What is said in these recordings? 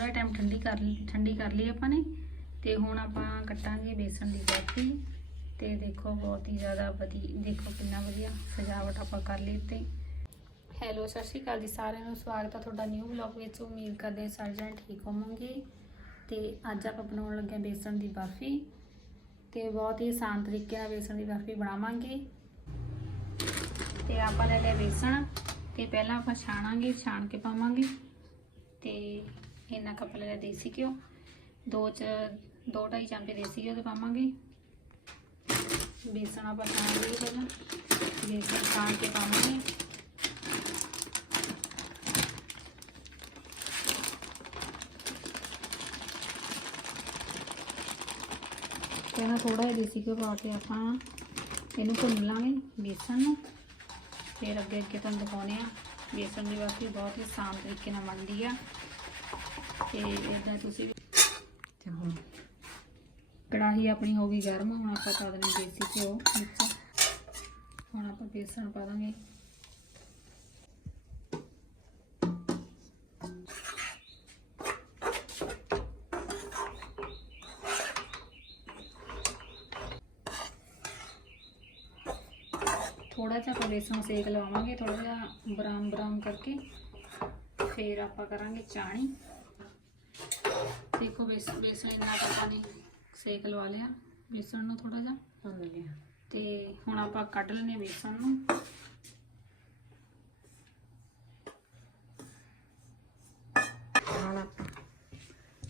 ਥੋੜਾ ਟਾਈਮ ਠੰਡੀ ਕਰ ਠੰਡੀ ਕਰ ਲਈ ਆਪਾਂ ਨੇ ਤੇ ਹੁਣ ਆਪਾਂ ਕੱਟਾਂਗੇ ਬੇਸਣ ਦੀ ਬਰਫੀ ਤੇ ਦੇਖੋ ਬਹੁਤ ਹੀ ਜ਼ਿਆਦਾ ਵਧੀਆ ਦੇਖੋ ਕਿੰਨਾ ਵਧੀਆ ਸਜਾਵਟ ਆਪਾਂ ਕਰ ਲਈ ਤੇ। ਹੈਲੋ ਸਤਿ ਸ਼੍ਰੀ ਅਕਾਲ ਜੀ ਸਾਰਿਆਂ ਨੂੰ, ਸਵਾਗਤ ਹੈ ਤੁਹਾਡਾ ਨਿਊ ਵਲੌਗ ਵਿੱਚ। ਉਮੀਦ ਕਰਦੇ ਸਾਰੇ ਜਣੇ ਠੀਕ ਹੋਵੋਗੇ। ਤੇ ਅੱਜ ਆਪਾਂ ਬਣਾਉਣ ਲੱਗੇ ਹਾਂ ਬੇਸਣ ਦੀ ਬਰਫੀ ਤੇ ਬਹੁਤ ਹੀ ਆਸਾਨ ਤਰੀਕੇ ਨਾਲ ਬੇਸਣ ਦੀ ਬਰਫੀ ਬਣਾਵਾਂਗੇ। ਤੇ ਆਪਾਂ ਲੈ ਲਿਆ ਬੇਸਣ ਤੇ ਪਹਿਲਾਂ ਆਪਾਂ ਛਾਣਾਂਗੇ, ਛਾਣ ਕੇ ਪਾਵਾਂਗੇ ਤੇ ਇੰਨਾ ਕੱਪ ਲੈ ਲਿਆ ਦੇਸੀ ਘਿਓ ਦੋ ਚ, ਦੋ ਢਾਈ ਚਮਚੇ ਦੇਸੀ ਘਿਓ ਦੇ ਪਾਵਾਂਗੇ। ਬੇਸਣ ਆਪਾਂ ਛਾਣ ਲਈ ਪਹਿਲਾਂ। ਬੇਸਣ ਛਾਣ ਕੇ ਪਾਵਾਂਗੇ। ਪਹਿਲਾਂ ਥੋੜਾ ਜਿਹਾ ਦੇਸੀ ਘਿਓ ਪਾ ਕੇ ਆਪਾਂ ਇਹਨੂੰ ਭੁੰਨ ਲਾਂਗੇ ਬੇਸਣ ਨੂੰ। ਫਿਰ ਅੱਗੇ ਅੱਗੇ ਤੁਹਾਨੂੰ ਦਿਖਾਉਣੇ ਆ ਬੇਸਣ ਦੀ ਬਰਫੀ ਬਹੁਤ ਹੀ ਆਸਾਨ ਤਰੀਕੇ ਨਾਲ ਬਣਦੀ ਆ। ਤੇ ਇਦਾਂ ਤੁਸੀਂ ਤੇ ਹੁਣ ਕੜਾਹੀ ਆਪਣੀ ਹੋ ਗਈ ਗਰਮ, ਹੁਣ ਆਪਾਂ ਪਾ ਦੇਣੀ ਦੇਸੀ ਘਿਓ ਵਿੱਚ। ਹੁਣ ਆਪਾਂ ਬੇਸਣ ਪਾ ਦਾਂਗੇ। ਥੋੜਾ ਜਿਹਾ ਆਪਾਂ ਬੇਸਣ ਸੇਕ ਲਵਾਵਾਂਗੇ ਥੋੜਾ ਜਿਹਾ ਬਰਾਮ ਬਰਾਮ ਕਰਕੇ। ਫਿਰ ਆਪਾਂ ਕਰਾਂਗੇ ਚਾਣੀ। ਦੇਖੋ ਬੇਸ ਬੇਸਣ ਇੰਨਾ ਆਪਾਂ ਨੇ ਸੇਕ ਲਵਾ ਲਿਆ ਬੇਸਣ ਨੂੰ ਥੋੜਾ ਜਿਹਾ। ਭੁੰਨ ਲਿਆ। ਤੇ ਹੁਣ ਆਪਾਂ ਕੱਢ ਲੈਨੇ ਬੇਸਣ ਨੂੰ।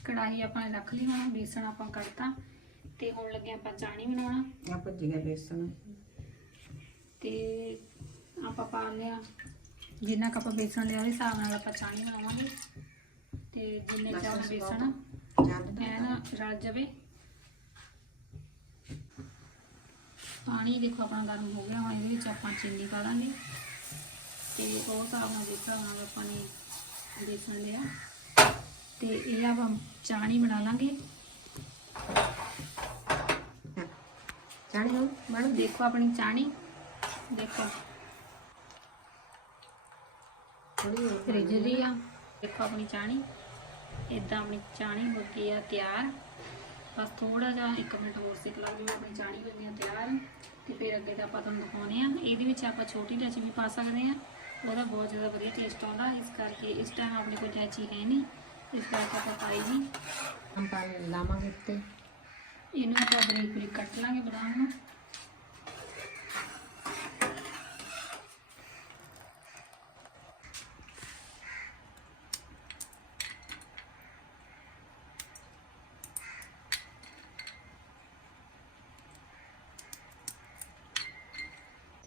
ਕੜਾਹੀ ਆਪਾਂ ਨੇ ਰੱਖ ਲਈ ਹੁਣ ਬੇਸਣ ਆਪਾਂ ਕੱਢਤਾ। ਤੇ ਹੁਣ ਲੱਗੇ ਆਪਾਂ ਚਾਣੀ ਬਣਾਉਣਾ। ਆ ਭੁੱਜ ਗਿਆ ਬੇਸਣ। ਤੇ ਆਪਾਂ ਪਾ ਲਿਆ ਜਿੰਨਾ ਕੱਪ ਬੇਸਣ ਲਿਆ ਉਹਦੇ ਹਿਸਾਬ ਨਾਲ ਆਪਾਂ ਚਾਣੀ ਬਣਾਵਾਂਗੇ। ਤੇ ਜਿੰਨੇ ਬਸ ਚਾਹ ਬਸ ਬੇਸਣ ਜਦ ਐ ਨਾ ਰਲ ਜਾਵੇ। ਪਾਣੀ ਦੇਖੋ ਆਪਣਾ ਗਰਮ ਹੋ ਗਿਆ ਹੁਣ ਇਹਦੇ ਵਿੱਚ ਆਪਾਂ ਚੀਨੀ ਪਾ ਦਾਂਗੇ ਤੇ ਉਹ ਹਿਸਾਬ ਨਾਲ ਹਿਸਾਬ ਨਾਲ ਆਪਾਂ ਨੇ ਬੇਸਣ ਲਿਆ। ਤੇ ਇਹ ਆਪਾਂ ਚਾਣੀ ਬਣਾ ਲਾਂਗੇ। ਚਾਣੀ ਹੁਣ ਬਣ? ਦੇਖੋ ਆਪਣੀ ਚਾਣੀ ਦੇਖੋ। ਥੋੜੀ ਰਹੀ ਆ। ਦੇਖੋ ਆਪਣੀ ਚਾਣੀ। ਇਦਾਂ ਆਪਣੀ ਚਾਣੀ ਹੋ ਗਈ ਆ ਤਿਆਰ। ਬਸ ਥੋੜਾ ਜਿਹਾ 1 ਮਿੰਟ ਹੋਰ ਸੇਕ ਲਾ ਲਈ ਆਪਣੀ ਚਾਣੀ ਹੋ ਗਈ ਆ ਤਿਆਰ। ਤੇ ਫਿਰ ਅੱਗੇ ਤਾਂ ਆਪਾਂ ਤੁਹਾਨੂੰ ਦਿਖਾਉਣੇ ਆ। ਇਹਦੇ ਵਿੱਚ ਆਪਾਂ ਛੋਟੀ ਇਲਾਚੀ ਵੀ ਪਾ ਸਕਦੇ ਆ। ਉਹਦਾ ਬਹੁਤ ਜ਼ਿਆਦਾ ਵਧੀਆ ਟੇਸਟ ਆਉਂਦਾ। ਇਸ ਕਰਕੇ ਇਸ ਟਾਈਮ ਆਪਣੇ ਕੋਲ ਇਲਾਚੀ ਹੈ ਨਹੀਂ। ਇਸ ਕਰਕੇ ਆਪਾਂ ਪਾਈ ਨਹੀਂ। ਆਪਾਂ ਲਾਵਾਂਗੇ ਉੱਤੇ। ਇਹਨੂੰ ਆਪਾਂ ਬਰੀਕ ਬਰੀਕ ਕੱਟ ਲਾਂਗੇ ਬਦਾਮ ਨੂੰ।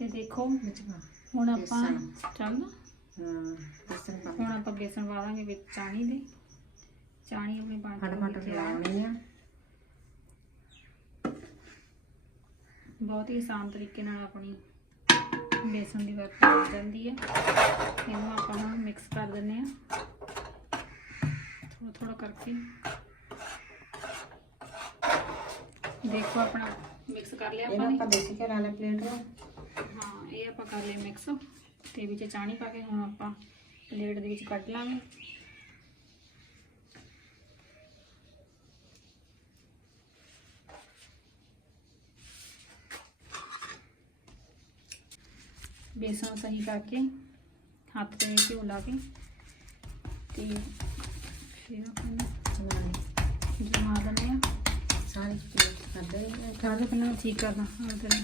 ਤੇ ਦੇਖੋ। ਵਿੱਚ ਪਾ ਹੁਣ ਆਪਾਂ ਬੇਸਣ। ਹਾਂ ਪਾ ਹੁਣ ਆਪਾਂ ਬੇਸਣ ਪਾ ਦਾਂਗੇ ਵਿੱਚ ਚਾਣੀ ਦੇ। ਚਾਣੀ ਆਪਣੀ ਬਣ ਕੇ ਫਟਾਫਟ ਹੋ ਗਈ ਤਿਆਰ। ਲਾਉਣੀ ਆ। ਬਹੁਤ ਹੀ ਆਸਾਨ ਤਰੀਕੇ ਨਾਲ ਆਪਣੀ ਬੇਸਣ ਦੀ ਵਰਤੋਂ ਹੋ ਜਾਂਦੀ ਹੈ ਇਹਨੂੰ ਆਪਾਂ ਹੁਣ ਮਿਕਸ ਕਰ ਦਿੰਨੇ ਆ। ਥੋੜਾ ਥੋੜਾ ਕਰਕੇ। ਦੇਖੋ ਆਪਣਾ ਮਿਕਸ ਕਰ ਲਿਆ ਆਪਾਂ ਇਹਨੂੰ ਨੇ। ਆਪਾਂ ਦੇਸੀ ਵਾਲੇ ਪਲੇਟ ਨੂੰ ਇਹ ਆਪਾਂ ਕਰ ਲਿਆ ਮਿਕਸ ਤੇ ਵਿੱਚ ਚਾਣੀ ਪਾ ਕੇ ਹੁਣ ਆਪਾਂ ਪਲੇਟ ਦੇ ਵਿੱਚ ਕੱਢ ਲਾਂਗੇ। ਬੇਸਣ ਸਹੀ ਕਰਕੇ ਹੱਥ ਤੇ ਘਿਓ ਲਾ ਕੇ ਤੇ ਫਿਰ ਆਪਾਂ ਜਮਾ ਦਿੰਦੇ ਆ ਸਾਰੀ ਪਲੇਟ ਕਰ ਦੇ ਕਾਹਦੇ ਪਹਿਲਾਂ ਠੀਕ ਕਰਦਾ ਹਾਂ ਤੇਰੇ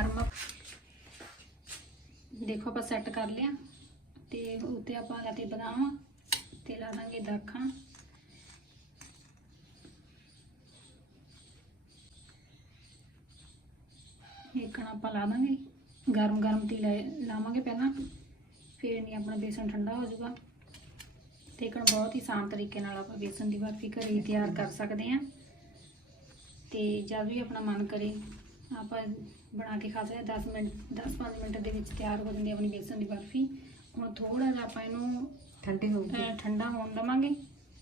ਗਰਮ ਦੇਖੋ ਆਪਾਂ ਸੈੱਟ ਕਰ ਲਿਆ ਤੇ ਉੱਤੇ ਆਪਾਂ ਲਾਤੇ ਬਦਾਮ ਤੇ ਲਾ ਦਾਂਗੇ ਦਾਖਾਂ। ਇੱਕਣ ਆਪਾਂ ਲਾ ਦਾਂਗੇ। ਗਰਮ ਗਰਮ ਤੇ ਲਾਵਾਂਗੇ ਪਹਿਲਾਂ। ਫਿਰ ਨਹੀਂ ਆਪਣਾ ਬੇਸਣ ਠੰਡਾ ਹੋ ਜਾਊਗਾ। ਤੇ ਇੱਕਣ ਬਹੁਤ ਹੀ ਆਸਾਨ ਤਰੀਕੇ ਨਾਲ ਆਪਾਂ ਬੇਸਨ ਦੀ ਬਰਫੀ ਘਰੇ ਤਿਆਰ ਕਰ ਸਕਦੇ ਹਾਂ। ਤੇ ਜਦ ਵੀ ਆਪਣਾ ਮਨ ਕਰੇ, ਆਪਾਂ ਬਣਾ ਕੇ ਖਾ ਸਕਦੇ 10 ਮਿੰਟ 10-5 ਮਿੰਟ ਦੇ ਵਿੱਚ ਤਿਆਰ ਹੋ ਜਾਂਦੀ ਹੈ ਆਪਣੀ ਬੇਸਣ ਦੀ ਬਰਫੀ। ਹੁਣ ਥੋੜਾ ਜਿਹਾ ਆਪਾਂ ਇਹਨੂੰ ਠੰਡੀ ਹੋ ਅਹ, ਠੰਡਾ ਹੋਣ ਦਵਾਂਗੇ।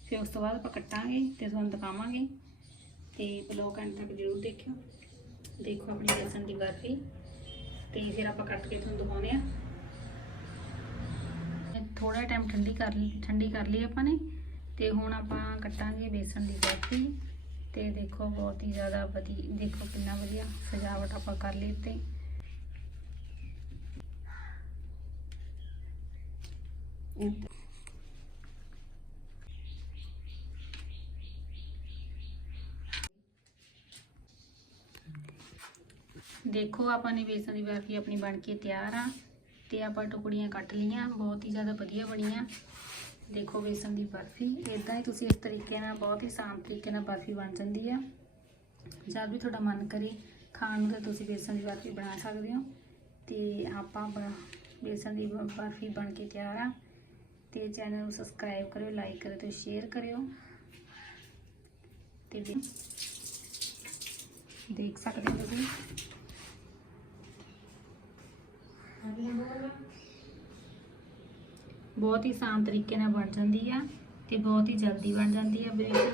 ਫਿਰ ਉਸ ਤੋਂ ਬਾਅਦ ਆਪਾਂ ਕੱਟਾਂਗੇ ਤੇ ਤੁਹਾਨੂੰ ਦਿਖਾਵਾਂਗੇ। ਤੇ ਬਲੌਗ ਐਂਡ ਤੱਕ ਜ਼ਰੂਰ ਦੇਖਿਓ। ਦੇਖੋ ਆਪਣੀ ਬੇਸਣ ਦੀ ਬਰਫੀ। ਤੇ ਫਿਰ ਆਪਾਂ ਕੱਟ ਕੇ ਤੁਹਾਨੂੰ ਦਿਖਾਉਂਦੇ ਆ ਥੋੜਾ ਟਾਈਮ ਠੰਡੀ ਕਰ ਲਈ ਠੰਡੀ ਕਰ ਲਈ ਆਪਾਂ ਨੇ। ਤੇ ਹੁਣ ਆਪਾਂ ਕੱਟਾਂਗੇ ਬੇਸਣ ਦੀ ਬਰਫੀ। ਤੇ ਦੇਖੋ ਬਹੁਤ ਹੀ ਜ਼ਿਆਦਾ ਵਧੀਆ ਦੇਖੋ ਕਿੰਨਾ ਵਧੀਆ ਸਜਾਵਟ ਆਪਾਂ ਕਰ ਲਈ ਤੇ। ਦੇਖੋ ਆਪਾਂ ਨੇ ਬੇਸਣ ਦੀ ਬਰਫੀ ਆਪਣੀ ਬਣ ਕੇ ਤਿਆਰ ਆ ਤੇ ਆਪਾਂ ਟੁਕੜੀਆਂ ਕੱਟ ਲਈਆਂ, ਬਹੁਤ ਹੀ ਜ਼ਿਆਦਾ ਵਧੀਆ ਬਣੀਆਂ। ਦੇਖੋ ਬੇਸਣ ਦੀ ਬਰਫੀ ਇਦਾਂ ਹੀ ਤੁਸੀਂ ਇਸ ਤਰੀਕੇ ਨਾਲ ਬਹੁਤ ਹੀ ਆਸਾਨ ਤਰੀਕੇ ਨਾਲ ਬਰਫੀ ਬਣ ਜਾਂਦੀ ਆ। ਜਦ ਵੀ ਤੁਹਾਡਾ ਮਨ ਕਰੇ ਖਾਣ ਨੂੰ ਤਾਂ ਤੁਸੀਂ ਬੇਸਣ ਦੀ ਬਰਫੀ ਬਣਾ ਸਕਦੇ ਹੋ। ਤੇ ਆਪਾਂ ਬ- ਬੇਸਣ ਦੀ ਬ- ਬਰਫੀ ਬਣ ਕੇ ਤਿਆਰ ਆ। ਤੇ ਚੈਨਲ ਨੂੰ ਸਬਸਕ੍ਰਾਈਬ ਕਰਿਓ, ਲਾਈਕ ਕਰਿਓ ਤੇ ਸ਼ੇਅਰ ਕਰਿਓ। ਤੇ ਦੇਖ ਸਕਦੇ ਹੋ ਤੁਸੀਂ ਬਹੁਤ ਹੀ ਆਸਾਨ ਤਰੀਕੇ ਨਾਲ ਬਣ ਜਾਂਦੀ ਆ ਤੇ ਬਹੁਤ ਹੀ ਜਲਦੀ ਬਣ ਜਾਂਦੀ ਆ ਬੇਸਣ